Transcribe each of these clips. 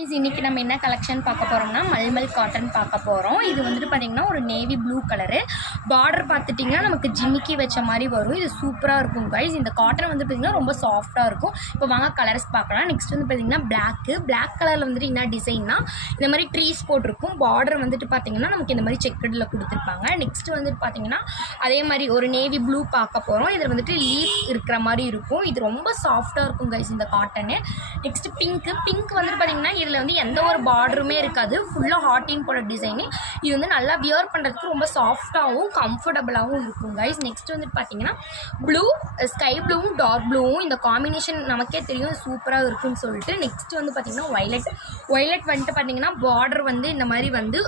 இன்னைக்கு நம்ம என்ன கலெக்ஷன் பார்க்க போகிறோம்னா மல்மல் காட்டன் பார்க்க போகிறோம். இது வந்துட்டு பார்த்திங்கன்னா ஒரு நேவி ப்ளூ கலரு பார்டர் பார்த்துட்டிங்கன்னா நமக்கு ஜிமிக்கி வச்ச மாதிரி வரும். இது சூப்பராக இருக்கும் கைஸ். இந்த காட்டன் வந்து பார்த்திங்கன்னா ரொம்ப சாஃப்டாக இருக்கும். இப்போ வாங்க கலர்ஸ் பார்க்கலாம். நெக்ஸ்ட் வந்து பார்த்திங்கன்னா பிளாக் கலரில் வந்துட்டு என்ன டிசைன்னா இந்த மாதிரி ட்ரீஸ் போட்டிருக்கும். பார்டர் வந்துட்டு பார்த்திங்கன்னா நமக்கு இந்த மாதிரி செக்கடில் கொடுத்துருப்பாங்க. நெக்ஸ்ட் வந்துட்டு பார்த்திங்கன்னா அதே மாதிரி ஒரு நேவி ப்ளூ பார்க்க போகிறோம். இதில் வந்துட்டு லீஃப் இருக்கிற மாதிரி இருக்கும். இது ரொம்ப சாஃப்டாக இருக்கும் கைஸ் இந்த காட்டனு. நெக்ஸ்ட் பிங்க் வந்துட்டு பார்த்திங்கன்னா இதில் வந்து எந்த ஒரு பார்டருமே இருக்காது. ஃபுல்லாக ஹாட்டின் போட டிசைனு. இது வந்து நல்லா வியர் பண்ணுறதுக்கு ரொம்ப சாஃப்டாகவும் கம்ஃபர்டபுளாகவும் இருக்கும் கைஸ். நெக்ஸ்ட் வந்துட்டு பார்த்தீங்கன்னா ப்ளூ, ஸ்கை ப்ளூவும் டார்க் ப்ளூவும் இந்த காம்பினேஷன் நமக்கே தெரியும் சூப்பராக இருக்குன்னு சொல்லிட்டு. நெக்ஸ்ட் வந்து பார்த்திங்கன்னா ஒய்லட் வந்துட்டு பார்த்திங்கன்னா பார்டர் வந்து இந்த மாதிரி வந்து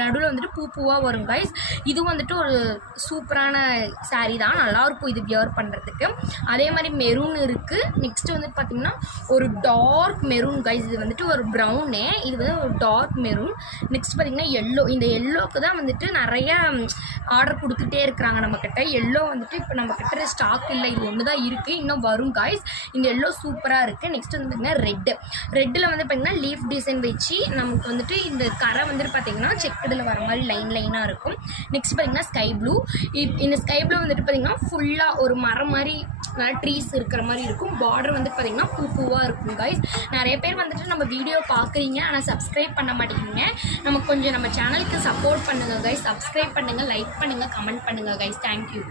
நடுவில் வந்துட்டு பூவாக வரும் கைஸ். இது வந்துட்டு ஒரு சூப்பரான சாரீ தான், நல்லாயிருக்கும் இது வியர் பண்ணுறதுக்கு. அதே மாதிரி மெரூன் இருக்குது. நெக்ஸ்ட் வந்துட்டு பார்த்திங்கன்னா ஒரு டார்க் மெரூன் கைஸ். இது வந்துட்டு ஒரு ப்ரௌனு, இது வந்து ஒரு டார்க் மெரூன். நெக்ஸ்ட் பார்த்திங்கன்னா எல்லோ. இந்த எல்லோவுக்கு தான் வந்துட்டு நிறைய ஆர்டர் கொடுத்துட்டே இருக்கிறாங்க நம்மக்கிட்ட. எல்லோ வந்துட்டு இப்போ நம்மக்கிட்ட ஸ்டாக் இல்லை, இது ஒன்று தான் இருக்குது, இன்னும் வரும் காய்ஸ். இந்த எல்லோ சூப்பராக இருக்குது. நெக்ஸ்ட் வந்து பார்த்திங்கன்னா ரெட்டில் வந்து பார்த்திங்கன்னா லீஃப் டிசைன் வச்சு நமக்கு வந்துட்டு இந்த கரை வந்துட்டு பார்த்திங்கன்னா செக்கடில் வர மாதிரி லைனாக இருக்கும். நெக்ஸ்ட் பார்த்திங்கன்னா ஸ்கை ப்ளூ. இந்த ஸ்கை ப்ளூ வந்துட்டு பார்த்திங்கன்னா ஃபுல்லாக ஒரு மரம் மாதிரி நல்லா ட்ரீஸ் இருக்கிற மாதிரி இருக்கும். பார்டர் வந்து பார்த்திங்கன்னா பூவாக இருக்கும் காய்ஸ். நிறைய பேர் வந்துட்டு நம்ம வீடியோ பார்க்குறீங்க, ஆனால் சப்ஸ்கிரைப் பண்ண மாட்டேங்கிறீங்க. நம்ம கொஞ்சம் நம்ம சேனலுக்கு சப்போர்ட் பண்ணுங்கள் கைஸ். சப்ஸ்கிரைப் பண்ணுங்கள், லைக் பண்ணுங்கள், கமெண்ட் பண்ணுங்கள் கைஸ். தேங்க்யூ.